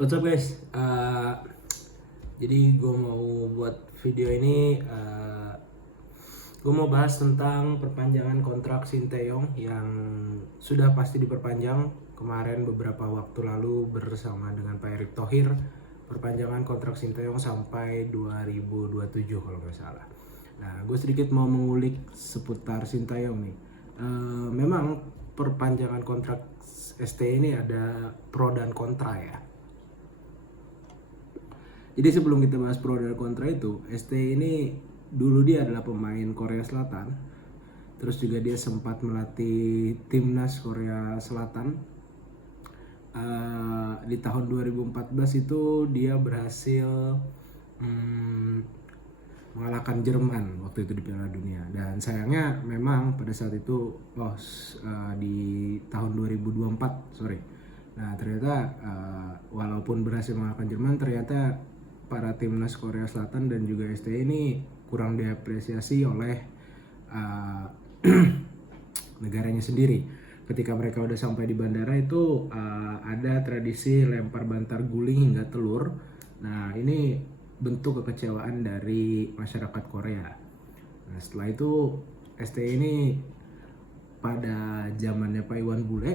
What's up guys? Jadi gue mau buat video ini, gue mau bahas tentang perpanjangan kontrak Sinteyong yang sudah pasti diperpanjang kemarin beberapa waktu lalu bersama dengan Pak Erick Thohir. Perpanjangan kontrak Sinteyong sampai 2027 kalau nggak salah. Nah, gue sedikit mau mengulik seputar Sinteyong nih. Memang perpanjangan kontrak ST ini ada pro dan kontra ya. Jadi sebelum kita bahas pro dan kontra itu, ST ini dulu dia adalah pemain Korea Selatan. Terus juga dia sempat melatih timnas Korea Selatan. Di tahun 2014 itu dia berhasil mengalahkan Jerman waktu itu di Piala Dunia. Dan sayangnya memang pada saat itu di tahun 2024, sorry. Nah ternyata walaupun berhasil mengalahkan Jerman, ternyata para timnas Korea Selatan dan juga ST ini kurang diapresiasi oleh negaranya sendiri. Ketika mereka udah sampai di bandara itu ada tradisi lempar bantar guling hingga telur. Nah ini bentuk kekecewaan dari masyarakat Korea. Nah setelah itu ST ini pada zamannya Pak Iwan Bule,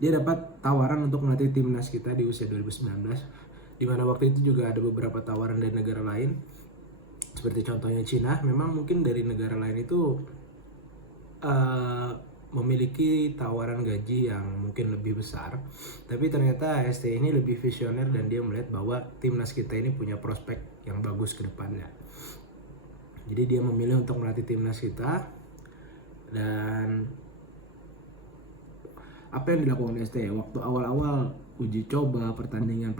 dia dapat tawaran untuk melatih timnas kita di usia 2019. Di mana waktu itu juga ada beberapa tawaran dari negara lain, seperti contohnya Cina. Memang mungkin dari negara lain itu memiliki tawaran gaji yang mungkin lebih besar, tapi ternyata ST ini lebih visioner dan dia melihat bahwa timnas kita ini punya prospek yang bagus ke depannya. Jadi dia memilih untuk melatih timnas kita. Dan apa yang dilakukan ST waktu awal-awal uji coba pertandingan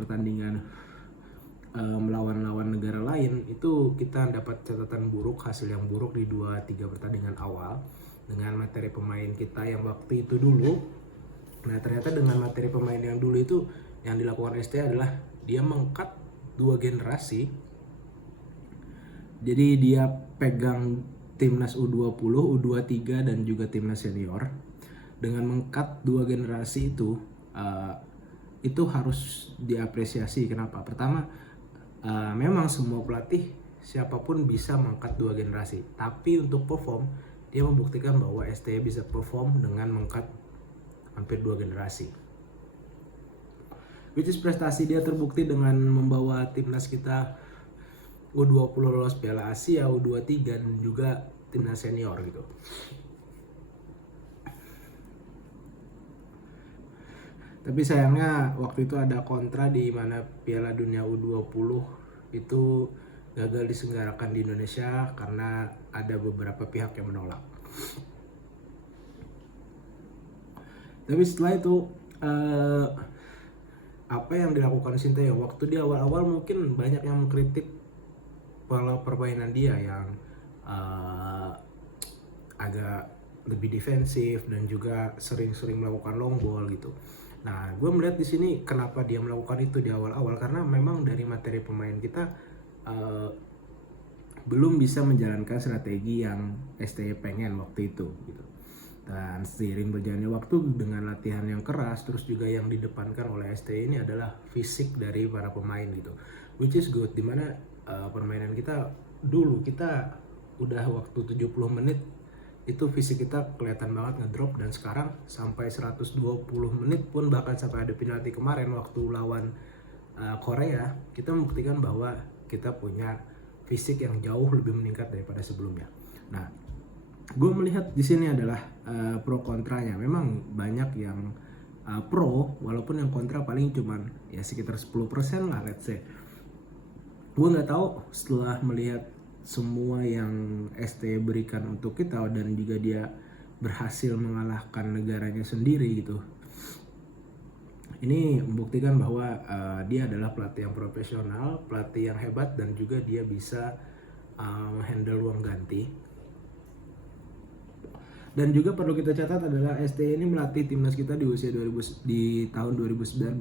melawan negara lain, itu kita dapat catatan buruk, hasil yang buruk di 2-3 pertandingan awal dengan materi pemain kita yang waktu itu dulu. Nah ternyata dengan materi pemain yang dulu itu, yang dilakukan ST adalah dia mengkat 2 generasi. Jadi dia pegang timnas U20, U23 dan juga timnas senior. Dengan mengkat 2 generasi itu harus diapresiasi. Kenapa? Pertama, memang semua pelatih siapapun bisa mengangkat 2 generasi, tapi untuk perform dia membuktikan bahwa ST bisa perform dengan mengangkat hampir 2 generasi, which is prestasi dia terbukti dengan membawa timnas kita U20 lolos Piala Asia, U23 dan juga timnas senior gitu. Tapi sayangnya waktu itu ada kontra di mana Piala Dunia U20 itu gagal diselenggarakan di Indonesia karena ada beberapa pihak yang menolak. Tapi setelah itu apa yang dilakukan Sinteyong waktu di awal-awal, mungkin banyak yang mengkritik pola permainan dia yang agak lebih defensif dan juga sering-sering melakukan long ball gitu. Nah, gue melihat di sini kenapa dia melakukan itu di awal-awal, karena memang dari materi pemain kita belum bisa menjalankan strategi yang ST pengen waktu itu gitu. Dan seiring berjalannya waktu dengan latihan yang keras, terus juga yang didepankan oleh ST ini adalah fisik dari para pemain gitu, which is good. Dimana permainan kita dulu, kita udah waktu 70 menit itu fisik kita kelihatan banget ngedrop, dan sekarang sampai 120 menit pun, bahkan sampai ada penalti kemarin waktu lawan Korea, kita membuktikan bahwa kita punya fisik yang jauh lebih meningkat daripada sebelumnya. Nah, gue melihat di sini adalah pro kontranya. Memang banyak yang pro, walaupun yang kontra paling cuman ya sekitar 10% lah, let's say. Gue nggak tahu setelah melihat semua yang ST berikan untuk kita dan juga dia berhasil mengalahkan negaranya sendiri gitu, ini membuktikan bahwa dia adalah pelatih yang profesional, pelatih yang hebat, dan juga dia bisa handle uang ganti. Dan juga perlu kita catat adalah ST ini melatih timnas kita di usia di tahun 2019,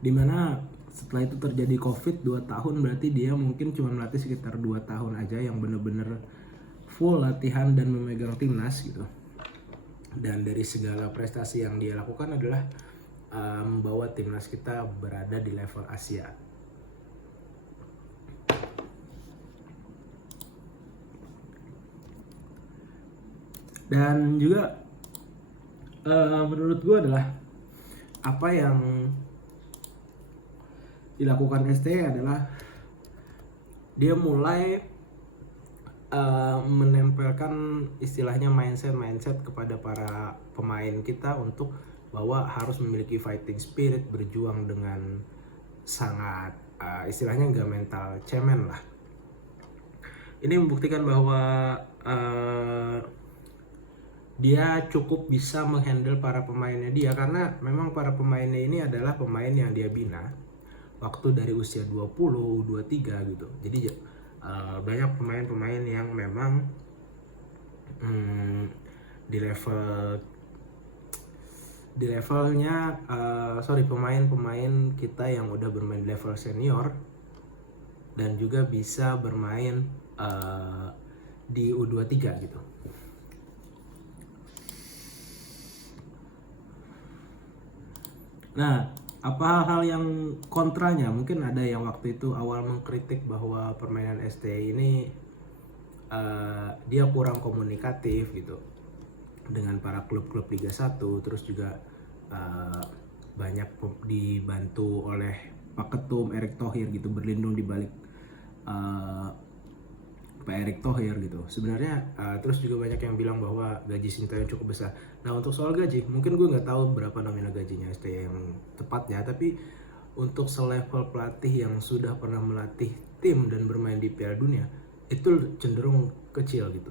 dimana setelah itu terjadi COVID 2 tahun, berarti dia mungkin cuma melatih sekitar 2 tahun aja yang bener-bener full latihan dan memegang timnas gitu. Dan dari segala prestasi yang dia lakukan adalah membawa timnas kita berada di level Asia. Dan juga menurut gue adalah apa yang dilakukan STY adalah dia mulai menempelkan istilahnya mindset kepada para pemain kita untuk bahwa harus memiliki fighting spirit, berjuang dengan sangat istilahnya nggak mental cemen lah. Ini membuktikan bahwa dia cukup bisa menghandle para pemainnya dia, karena memang para pemainnya ini adalah pemain yang dia bina waktu dari usia 20, 23 gitu. Jadi banyak pemain-pemain yang memang di levelnya pemain kita yang udah bermain di level senior dan juga bisa bermain di U23 gitu. Nah, apa hal-hal yang kontranya? Mungkin ada yang waktu itu awal mengkritik bahwa permainan STY ini dia kurang komunikatif gitu dengan para klub-klub Liga 1, terus juga banyak dibantu oleh Pak Ketum Erick Thohir gitu, berlindung di balik Pak Erick Thohir gitu. Sebenarnya terus juga banyak yang bilang bahwa gaji Sintayong cukup besar. Nah, untuk soal gaji, mungkin gue nggak tahu berapa nominal gajinya STY yang tepatnya, tapi untuk selevel pelatih yang sudah pernah melatih tim dan bermain di Piala Dunia itu cenderung kecil gitu.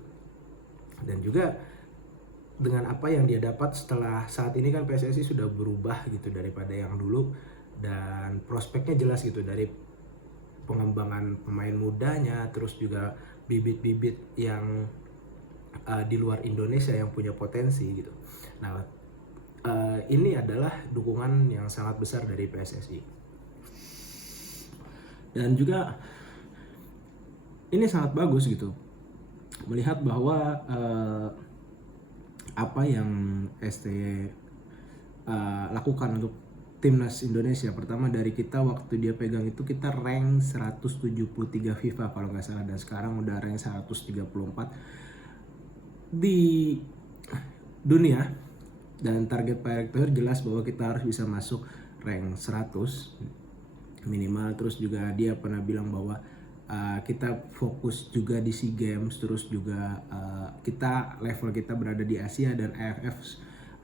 Dan juga dengan apa yang dia dapat setelah saat ini kan PSSI sudah berubah gitu daripada yang dulu, dan prospeknya jelas gitu dari pengembangan pemain mudanya, terus juga bibit-bibit yang di luar Indonesia yang punya potensi gitu. Nah, ini adalah dukungan yang sangat besar dari PSSI. Dan juga ini sangat bagus gitu melihat bahwa apa yang STY lakukan untuk timnas Indonesia. Pertama dari kita waktu dia pegang itu kita rank 173 FIFA kalau nggak salah, dan sekarang udah rank 134 di dunia. Dan target Pak Erick Thohir jelas bahwa kita harus bisa masuk rank 100 minimal. Terus juga dia pernah bilang bahwa kita fokus juga di SEA Games, terus juga kita level kita berada di Asia dan AFF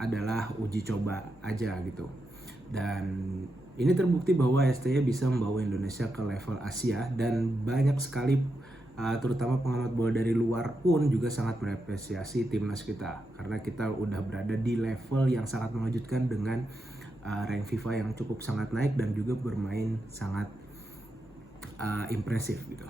adalah uji coba aja gitu. Dan ini terbukti bahwa STY bisa membawa Indonesia ke level Asia, dan banyak sekali terutama pengamat bola dari luar pun juga sangat mengapresiasi timnas kita karena kita udah berada di level yang sangat mengejutkan dengan rank FIFA yang cukup sangat naik dan juga bermain sangat impresif gitu.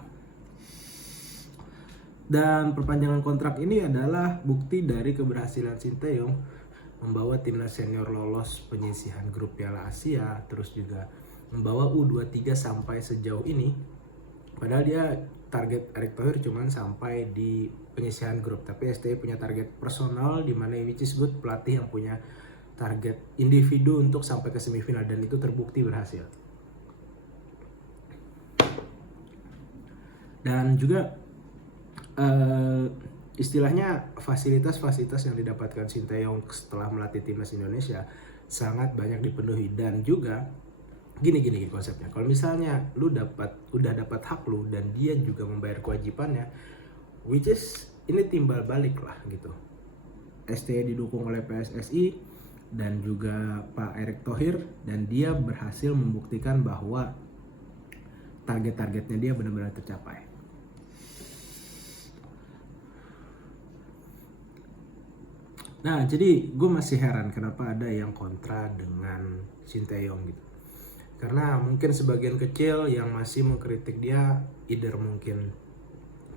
Dan perpanjangan kontrak ini adalah bukti dari keberhasilan Sintayong membawa timnas senior lolos penyisihan grup Piala Asia, terus juga membawa U23 sampai sejauh ini. Padahal dia target Erick Thohir cuman sampai di penyisihan grup, tapi STY punya target personal di mana which is good, pelatih yang punya target individu untuk sampai ke semifinal, dan itu terbukti berhasil. Dan juga istilahnya fasilitas-fasilitas yang didapatkan Sintayong setelah melatih timnas Indonesia sangat banyak dipenuhi. Dan juga gini konsepnya, kalau misalnya lu udah dapat hak lu dan dia juga membayar kewajibannya, which is ini timbal balik lah gitu. STY didukung oleh PSSI dan juga Pak Erick Thohir, dan dia berhasil membuktikan bahwa target-targetnya dia benar-benar tercapai. Nah, jadi gue masih heran kenapa ada yang kontra dengan Sintayong gitu. Karena mungkin sebagian kecil yang masih mengkritik dia either mungkin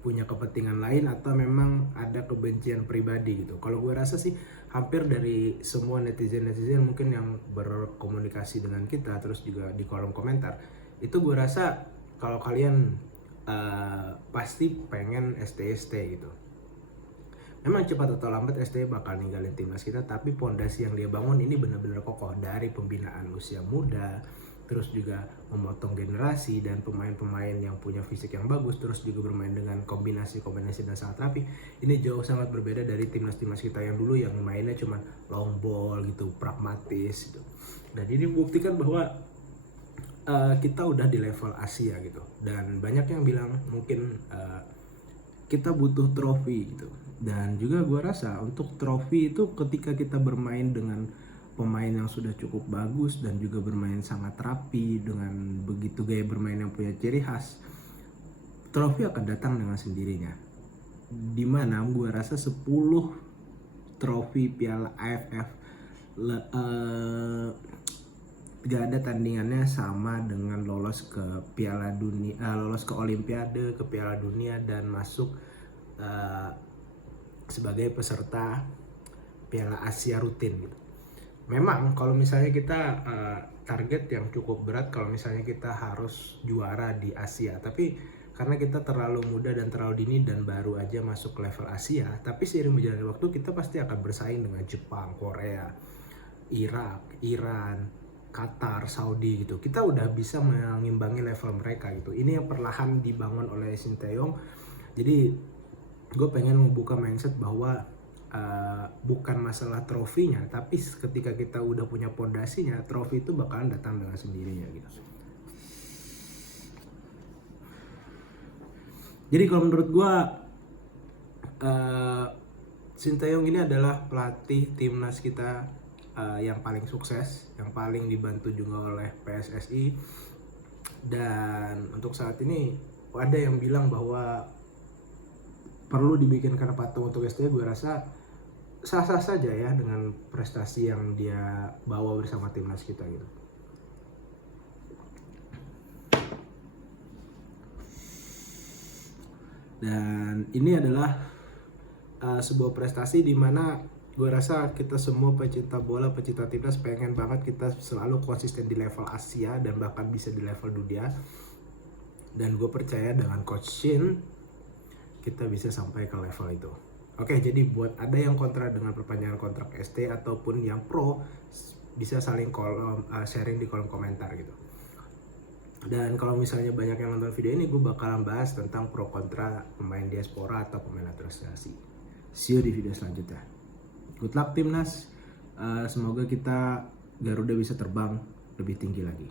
punya kepentingan lain atau memang ada kebencian pribadi gitu. Kalau gue rasa sih hampir dari semua netizen mungkin yang berkomunikasi dengan kita, terus juga di kolom komentar, itu gue rasa kalau kalian pasti pengen STY gitu. Emang cepat atau lambat STY bakal ninggalin timnas kita, tapi pondasi yang dia bangun ini benar-benar kokoh dari pembinaan usia muda, terus juga memotong generasi dan pemain-pemain yang punya fisik yang bagus, terus juga bermain dengan kombinasi-kombinasi dan sangat rapi. Ini jauh sangat berbeda dari timnas-timnas kita yang dulu yang mainnya cuma long ball gitu, pragmatis gitu. Dan ini membuktikan bahwa kita udah di level Asia gitu. Dan banyak yang bilang mungkin kita butuh trofi gitu. Dan juga gue rasa untuk trofi itu ketika kita bermain dengan pemain yang sudah cukup bagus dan juga bermain sangat rapi dengan begitu gaya bermain yang punya ciri khas, trofi akan datang dengan sendirinya. Dimana gue rasa 10 trofi Piala AFF gak ada tandingannya sama dengan lolos ke Piala Dunia, lolos ke Olimpiade, ke Piala Dunia dan masuk sebagai peserta Piala Asia rutin gitu. Memang kalau misalnya kita target yang cukup berat kalau misalnya kita harus juara di Asia, tapi karena kita terlalu muda dan terlalu dini dan baru aja masuk ke level Asia, tapi seiring berjalannya waktu kita pasti akan bersaing dengan Jepang, Korea, Irak, Iran, Qatar, Saudi gitu. Kita udah bisa mengimbangi level mereka gitu. Ini yang perlahan dibangun oleh Sinteyong. Jadi gue pengen membuka mindset bahwa bukan masalah trofinya, tapi ketika kita udah punya pondasinya, trofi itu bakalan datang dengan sendirinya gitu. Jadi kalau menurut gue Sinteyong ini adalah pelatih timnas kita yang paling sukses, yang paling dibantu juga oleh PSSI. Dan untuk saat ini ada yang bilang bahwa perlu dibikinkan patung untuk STY. Gue rasa sah-sah saja ya dengan prestasi yang dia bawa bersama timnas kita gitu. Dan ini adalah sebuah prestasi di mana gue rasa kita semua pecinta bola, pecinta timnas pengen banget kita selalu konsisten di level Asia dan bahkan bisa di level dunia. Dan gue percaya dengan Coach Shin kita bisa sampai ke level itu. Oke, jadi buat ada yang kontra dengan perpanjangan kontrak ST ataupun yang pro, bisa saling sharing di kolom komentar gitu. Dan kalau misalnya banyak yang nonton video ini, gue bakalan bahas tentang pro kontra pemain diaspora atau pemain naturalisasi. See you di video selanjutnya. Good luck timnas. Semoga kita Garuda bisa terbang lebih tinggi lagi.